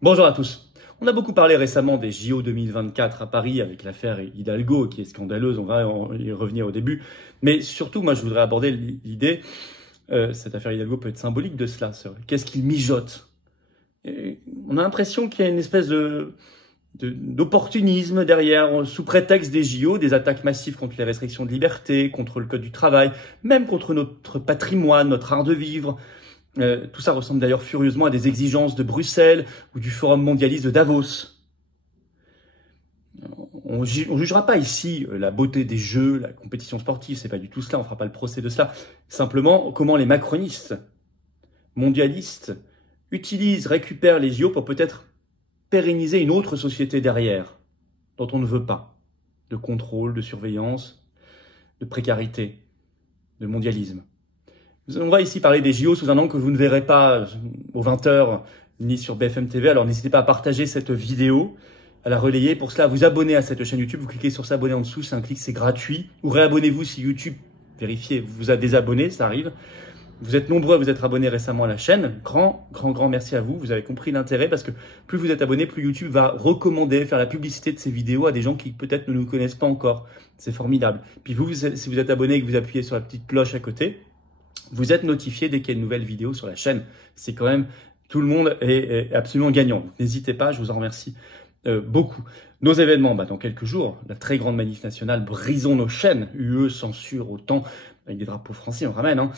Bonjour à tous. On a beaucoup parlé récemment des JO 2024 à Paris avec l'affaire Hidalgo qui est scandaleuse, on va y revenir au début. Mais surtout, moi je voudrais aborder l'idée, cette affaire Hidalgo peut être symbolique de cela. Qu'est-ce qu'il mijote? On a l'impression qu'il y a une espèce d'opportunisme derrière, sous prétexte des JO, des attaques massives contre les restrictions de liberté, contre le code du travail, même contre notre patrimoine, notre art de vivre. Tout ça ressemble d'ailleurs furieusement à des exigences de Bruxelles ou du Forum mondialiste de Davos. On jugera pas ici la beauté des jeux, la compétition sportive, c'est pas du tout cela, on fera pas le procès de cela. Simplement, comment les macronistes, mondialistes, récupèrent les JO pour peut-être pérenniser une autre société derrière, dont on ne veut pas, de contrôle, de surveillance, de précarité, de mondialisme. On va ici parler des JO sous un angle que vous ne verrez pas aux 20h ni sur BFM TV. Alors n'hésitez pas à partager cette vidéo, à la relayer. Pour cela, vous abonnez à cette chaîne YouTube. Vous cliquez sur s'abonner en dessous, c'est un clic, c'est gratuit. Ou réabonnez-vous si YouTube, vérifiez, vous a désabonné, ça arrive. Vous êtes nombreux à vous être abonnés récemment à la chaîne. Grand merci à vous. Vous avez compris l'intérêt parce que plus vous êtes abonnés, plus YouTube va recommander, faire la publicité de ces vidéos à des gens qui peut-être ne nous connaissent pas encore. C'est formidable. Puis vous, si vous êtes abonné et que vous appuyez sur la petite cloche à côté, vous êtes notifié dès qu'il y a une nouvelle vidéo sur la chaîne. C'est quand même, tout le monde est absolument gagnant. N'hésitez pas, je vous en remercie beaucoup. Nos événements, dans quelques jours, la très grande manif nationale, brisons nos chaînes, UE, censure, autant, avec des drapeaux français, on ramène.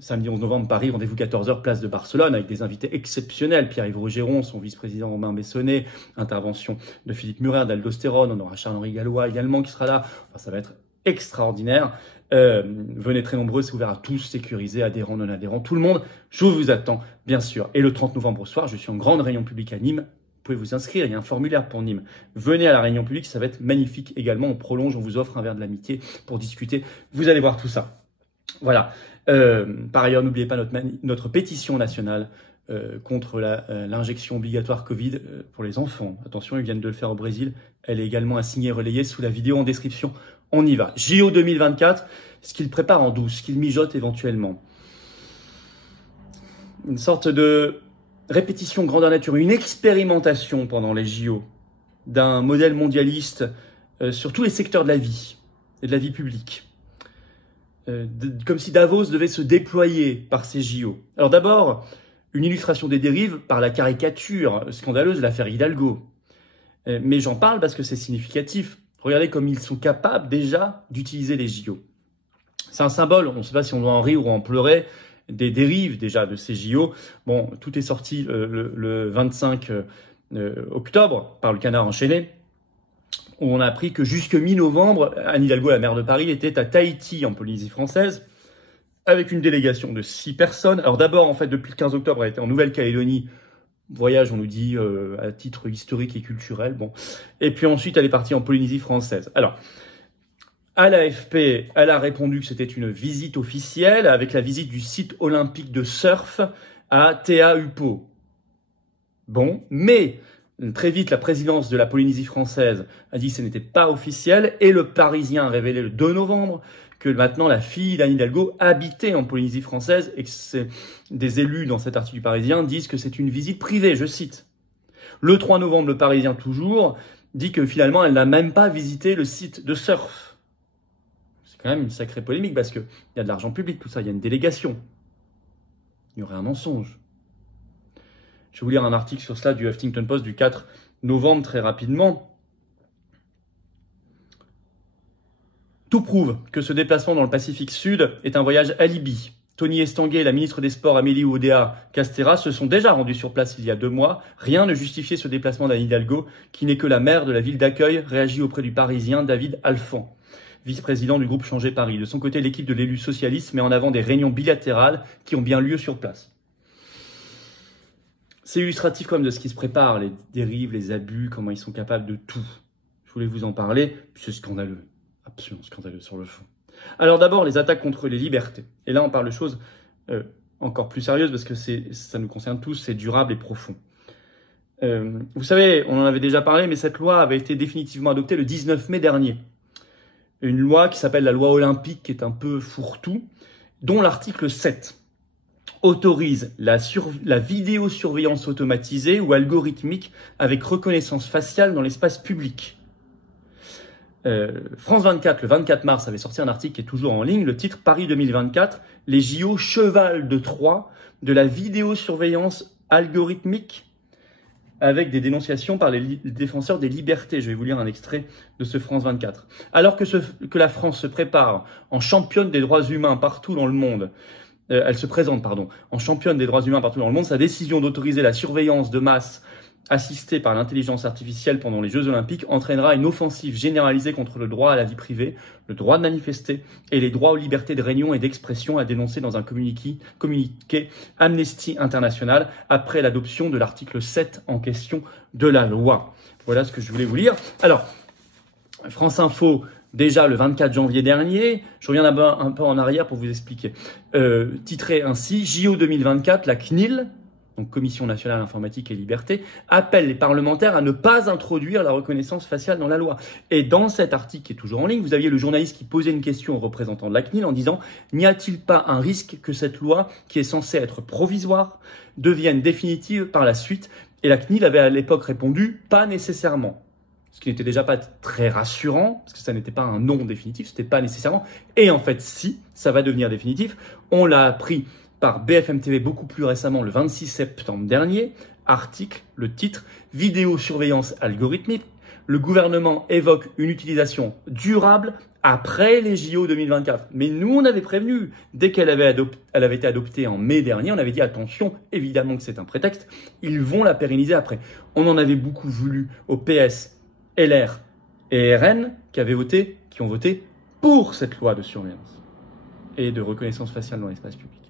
Samedi 11 novembre, Paris, rendez-vous 14h, place de Barcelone, avec des invités exceptionnels. Pierre-Yves Rougeron, son vice-président Romain Bessonnet, intervention de Philippe Murer, d'Aldostérone, on aura Charles-Henri Gallois également qui sera là. Enfin, ça va être extraordinaire. Venez très nombreux, c'est ouvert à tous, sécurisé, adhérents, non adhérents, tout le monde. Je vous attends, bien sûr. Et le 30 novembre au soir, je suis en grande réunion publique à Nîmes. Vous pouvez vous inscrire, il y a un formulaire pour Nîmes. Venez à la réunion publique, ça va être magnifique également. On prolonge, on vous offre un verre de l'amitié pour discuter. Vous allez voir tout ça. Voilà. Par ailleurs, n'oubliez pas notre pétition nationale contre l'injection obligatoire Covid pour les enfants. Attention, ils viennent de le faire au Brésil. Elle est également assignée et relayée sous la vidéo en description. On y va. JO 2024, ce qu'il prépare en douce, ce qu'il mijote éventuellement. Une sorte de répétition grandeur nature, une expérimentation pendant les JO d'un modèle mondialiste sur tous les secteurs de la vie et de la vie publique. Comme si Davos devait se déployer par ces JO. Alors d'abord, une illustration des dérives par la caricature scandaleuse de l'affaire Hidalgo. Mais j'en parle parce que c'est significatif. Regardez comme ils sont capables déjà d'utiliser les JO. C'est un symbole, on ne sait pas si on doit en rire ou en pleurer, des dérives déjà de ces JO. Bon, tout est sorti le 25 octobre par le Canard enchaîné, où on a appris que jusque mi-novembre, Anne Hidalgo, la maire de Paris, était à Tahiti, en Polynésie française, avec une délégation de 6 personnes. Alors d'abord, en fait, depuis le 15 octobre, elle était en Nouvelle-Calédonie. Voyage, on nous dit, à titre historique et culturel. Bon. Et puis ensuite, elle est partie en Polynésie française. Alors, à l'AFP, elle a répondu que c'était une visite officielle avec la visite du site olympique de surf à Teahupo'o. Bon, mais très vite, la présidence de la Polynésie française a dit que ce n'était pas officiel et le Parisien a révélé le 2 novembre que maintenant la fille d'Anne Hidalgo habitait en Polynésie française et que des élus dans cet article du Parisien disent que c'est une visite privée, je cite. Le 3 novembre, le Parisien toujours dit que finalement elle n'a même pas visité le site de surf. C'est quand même une sacrée polémique parce qu'il y a de l'argent public, tout ça, il y a une délégation. Il y aurait un mensonge. Je vais vous lire un article sur cela du Huffington Post du 4 novembre très rapidement. Tout prouve que ce déplacement dans le Pacifique Sud est un voyage alibi. Tony Estanguet et la ministre des Sports Amélie Oudéa-Castéra se sont déjà rendus sur place il y a 2 mois. Rien ne justifiait ce déplacement d'Anne Hidalgo, qui n'est que la maire de la ville d'accueil, réagit auprès du Parisien David Alphand, vice-président du groupe Changer Paris. De son côté, l'équipe de l'élu socialiste met en avant des réunions bilatérales qui ont bien lieu sur place. C'est illustratif comme de ce qui se prépare, les dérives, les abus, comment ils sont capables de tout. Je voulais vous en parler, c'est scandaleux. Absolument scandaleux sur le fond. Alors d'abord, les attaques contre les libertés. Et là, on parle de choses encore plus sérieuses parce que ça nous concerne tous, c'est durable et profond. Vous savez, on en avait déjà parlé, mais cette loi avait été définitivement adoptée le 19 mai dernier. Une loi qui s'appelle la loi olympique, qui est un peu fourre-tout, dont l'article 7 autorise la vidéosurveillance automatisée ou algorithmique avec reconnaissance faciale dans l'espace public. France 24, le 24 mars, avait sorti un article qui est toujours en ligne, le titre « Paris 2024, les JO cheval de Troie de la vidéosurveillance algorithmique » avec des dénonciations par les défenseurs des libertés. Je vais vous lire un extrait de ce France 24. Alors que la France se prépare en championne des droits humains partout dans le monde, elle se présente, en championne des droits humains partout dans le monde, sa décision d'autoriser la surveillance de masse assistée par l'intelligence artificielle pendant les Jeux Olympiques entraînera une offensive généralisée contre le droit à la vie privée, le droit de manifester et les droits aux libertés de réunion et d'expression, a dénoncé dans un communiqué Amnesty International après l'adoption de l'article 7 en question de la loi. Voilà ce que je voulais vous lire. Alors, France Info, déjà le 24 janvier dernier, je reviens un peu en arrière pour vous expliquer, titré ainsi « JO 2024, la CNIL », donc Commission nationale informatique et liberté, appelle les parlementaires à ne pas introduire la reconnaissance faciale dans la loi. Et dans cet article qui est toujours en ligne, vous aviez le journaliste qui posait une question aux représentants de la CNIL en disant « N'y a-t-il pas un risque que cette loi, qui est censée être provisoire, devienne définitive par la suite ?» Et la CNIL avait à l'époque répondu « Pas nécessairement ». Ce qui n'était déjà pas très rassurant, parce que ça n'était pas un non définitif, c'était pas nécessairement. Et en fait, si, ça va devenir définitif. On l'a appris par BFM TV beaucoup plus récemment, le 26 septembre dernier, article, le titre « Vidéosurveillance algorithmique ». Le gouvernement évoque une utilisation durable après les JO 2024. Mais nous, on avait prévenu, dès qu'elle avait été adoptée en mai dernier, on avait dit attention, évidemment que c'est un prétexte, ils vont la pérenniser après. On en avait beaucoup voulu au PS, LR et RN qui ont voté pour cette loi de surveillance et de reconnaissance faciale dans l'espace public.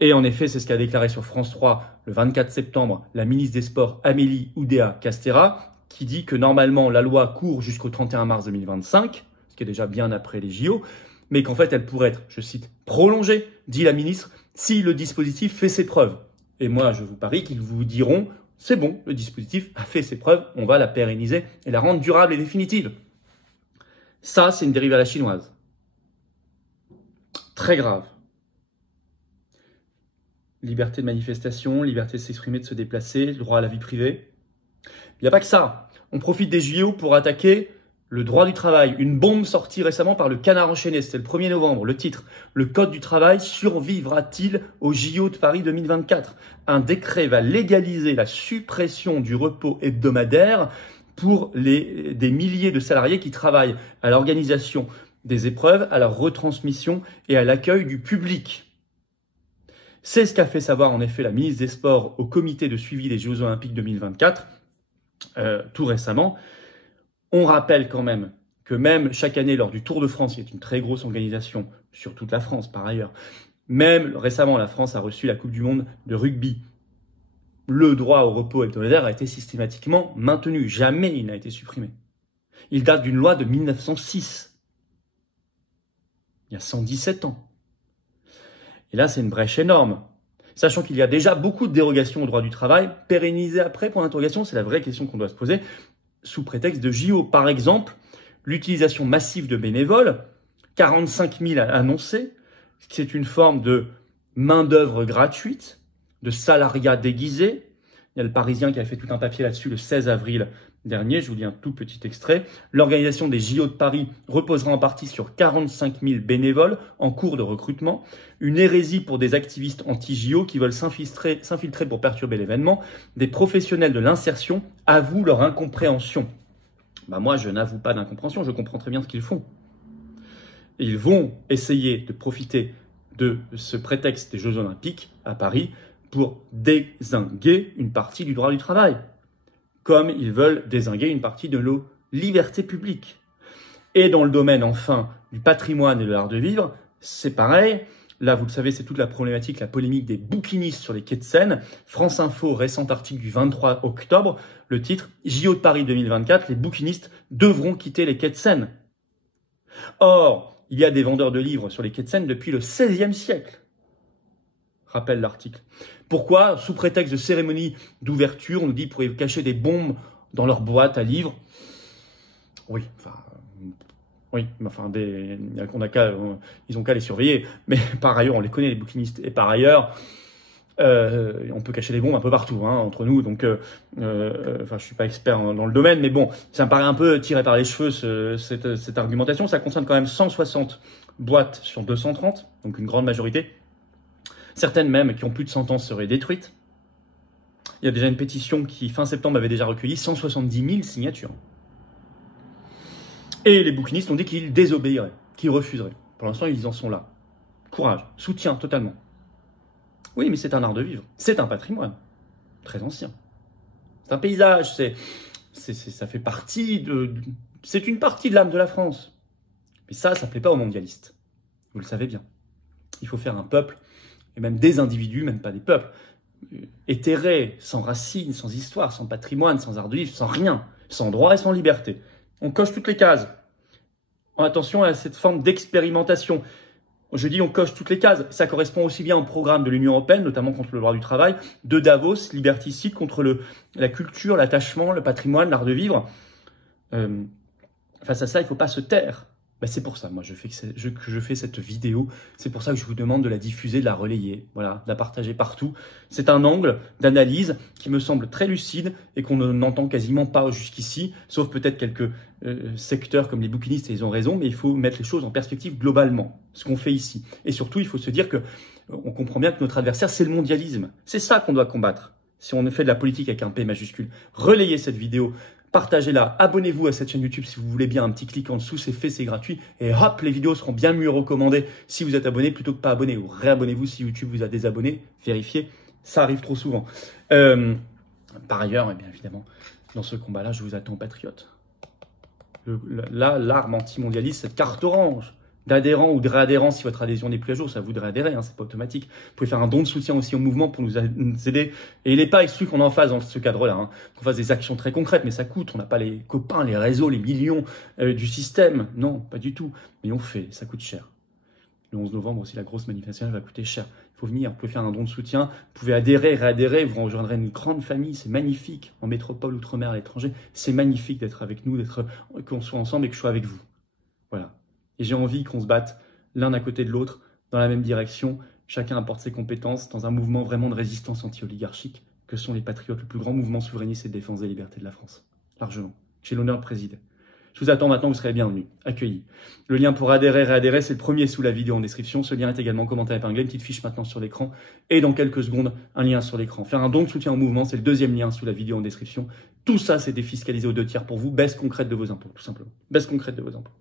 Et en effet, c'est ce qu'a déclaré sur France 3 le 24 septembre la ministre des Sports Amélie Oudéa-Castéra, qui dit que normalement la loi court jusqu'au 31 mars 2025, ce qui est déjà bien après les JO, mais qu'en fait elle pourrait être, je cite, prolongée, dit la ministre, si le dispositif fait ses preuves. Et moi, je vous parie qu'ils vous diront, c'est bon, le dispositif a fait ses preuves, on va la pérenniser et la rendre durable et définitive. Ça, c'est une dérive à la chinoise. Très grave. Liberté de manifestation, liberté de s'exprimer, de se déplacer, droit à la vie privée. Il n'y a pas que ça. On profite des JO pour attaquer le droit du travail. Une bombe sortie récemment par le Canard enchaîné, c'était le 1er novembre. Le titre, le Code du travail survivra-t-il aux JO de Paris 2024 ? Un décret va légaliser la suppression du repos hebdomadaire pour des milliers de salariés qui travaillent à l'organisation des épreuves, à leur retransmission et à l'accueil du public. C'est ce qu'a fait savoir en effet la ministre des Sports au comité de suivi des Jeux Olympiques 2024, tout récemment. On rappelle quand même que même chaque année lors du Tour de France, qui est une très grosse organisation sur toute la France par ailleurs, même récemment la France a reçu la Coupe du Monde de rugby. Le droit au repos hebdomadaire a été systématiquement maintenu. Jamais il n'a été supprimé. Il date d'une loi de 1906. Il y a 117 ans. Et là, c'est une brèche énorme. Sachant qu'il y a déjà beaucoup de dérogations au droit du travail, pérennisées après, point d'interrogation, c'est la vraie question qu'on doit se poser, sous prétexte de JO. Par exemple, l'utilisation massive de bénévoles, 45 000 annoncés, c'est une forme de main-d'œuvre gratuite, de salariat déguisé. Il y a le Parisien qui a fait tout un papier là-dessus le 16 avril dernier, je vous lis un tout petit extrait. L'organisation des JO de Paris reposera en partie sur 45 000 bénévoles en cours de recrutement. Une hérésie pour des activistes anti-JO qui veulent s'infiltrer pour perturber l'événement. Des professionnels de l'insertion avouent leur incompréhension. Moi, je n'avoue pas d'incompréhension, je comprends très bien ce qu'ils font. Ils vont essayer de profiter de ce prétexte des Jeux Olympiques à Paris pour dézinguer une partie du droit du travail, comme ils veulent dézinguer une partie de nos libertés publiques. Et dans le domaine, enfin, du patrimoine et de l'art de vivre, c'est pareil. Là, vous le savez, c'est toute la problématique, la polémique des bouquinistes sur les quais de Seine. France Info, récent article du 23 octobre, le titre « JO de Paris 2024, les bouquinistes devront quitter les quais de Seine ». Or, il y a des vendeurs de livres sur les quais de Seine depuis le XVIe siècle. Rappelle l'article. Pourquoi, sous prétexte de cérémonie d'ouverture, on nous dit pour cacher des bombes dans leur boîte à livres? Oui, enfin, Oui, mais enfin, ils ont qu'à les surveiller. Mais par ailleurs, on les connaît, les bouquinistes. Et par ailleurs, on peut cacher les bombes un peu partout, hein, entre nous. Donc, je suis pas expert dans le domaine, mais bon, ça me paraît un peu tiré par les cheveux, cette argumentation. Ça concerne quand même 160 boîtes sur 230, donc une grande majorité. Certaines même qui ont plus de 100 ans seraient détruites. Il y a déjà une pétition qui, fin septembre, avait déjà recueilli 170 000 signatures. Et les bouquinistes ont dit qu'ils désobéiraient, qu'ils refuseraient. Pour l'instant, ils en sont là. Courage, soutien totalement. Oui, mais c'est un art de vivre, c'est un patrimoine très ancien. C'est un paysage, ça fait partie c'est une partie de l'âme de la France. Mais ça plaît pas aux mondialistes. Vous le savez bien. Il faut faire un peuple, et même des individus, même pas des peuples, éthérés, sans racines, sans histoire, sans patrimoine, sans art de vivre, sans rien, sans droit et sans liberté. On coche toutes les cases. Attention à cette forme d'expérimentation. Je dis on coche toutes les cases. Ça correspond aussi bien au programme de l'Union européenne, notamment contre le droit du travail, de Davos, liberticide, contre la culture, l'attachement, le patrimoine, l'art de vivre. Face à ça, il ne faut pas se taire. Ben c'est pour ça, moi, que je fais cette vidéo. C'est pour ça que je vous demande de la diffuser, de la relayer, voilà, de la partager partout. C'est un angle d'analyse qui me semble très lucide et qu'on n'entend quasiment pas jusqu'ici, sauf peut-être quelques secteurs comme les bouquinistes, et ils ont raison, mais il faut mettre les choses en perspective globalement, ce qu'on fait ici. Et surtout, il faut se dire on comprend bien que notre adversaire, c'est le mondialisme. C'est ça qu'on doit combattre, si on fait de la politique avec un P majuscule. Relayez cette vidéo. Partagez-la, abonnez-vous à cette chaîne YouTube si vous voulez bien, un petit clic en dessous, c'est fait, c'est gratuit. Et hop, les vidéos seront bien mieux recommandées si vous êtes abonné plutôt que pas abonné. Ou réabonnez-vous si YouTube vous a désabonné, vérifiez, ça arrive trop souvent. Par ailleurs, bien évidemment, dans ce combat-là, je vous attends patriotes. L'arme anti-mondialiste, cette carte orange d'adhérents ou de réadhérents, si votre adhésion n'est plus à jour, c'est à vous de réadhérer, hein, c'est pas automatique. Vous pouvez faire un don de soutien aussi au mouvement pour nous aider. Et il n'est pas exclu qu'on en fasse dans ce cadre-là, hein, qu'on fasse des actions très concrètes, mais ça coûte. On n'a pas les copains, les réseaux, les millions du système. Non, pas du tout. Mais on fait, ça coûte cher. Le 11 novembre aussi, la grosse manifestation va coûter cher. Il faut venir, vous pouvez faire un don de soutien, vous pouvez adhérer, réadhérer, vous rejoindrez une grande famille, c'est magnifique. En métropole, outre-mer, à l'étranger, c'est magnifique d'être avec nous, qu'on soit ensemble et que je sois avec vous. Voilà. Et j'ai envie qu'on se batte l'un à côté de l'autre, dans la même direction. Chacun apporte ses compétences dans un mouvement vraiment de résistance anti-oligarchique que sont les patriotes, le plus grand mouvement souverainiste et de défense des libertés de la France. Largement. J'ai l'honneur de présider. Je vous attends maintenant, vous serez bienvenus, accueillis. Le lien pour adhérer, réadhérer, c'est le premier sous la vidéo en description. Ce lien est également commenté épinglé, une petite fiche maintenant sur l'écran. Et dans quelques secondes, un lien sur l'écran. Faire un don de soutien au mouvement, c'est le deuxième lien sous la vidéo en description. Tout ça, c'est défiscalisé aux 2 tiers pour vous. Baisse concrète de vos impôts, tout simplement. Baisse concrète de vos impôts.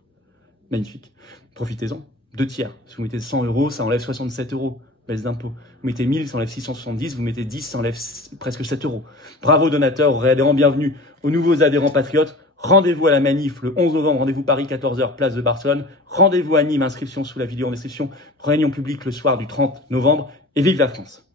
Magnifique. Profitez-en. 2 tiers. Si vous mettez 100 €, ça enlève 67 €. Baisse d'impôt. Vous mettez 1000, ça enlève 670. Vous mettez 10, ça enlève presque 7 €. Bravo donateurs, réadhérents, bienvenue aux nouveaux adhérents patriotes. Rendez-vous à la manif le 11 novembre, rendez-vous Paris, 14 h, place de Barcelone. Rendez-vous à Nîmes, inscription sous la vidéo en description. Réunion publique le soir du 30 novembre. Et vive la France!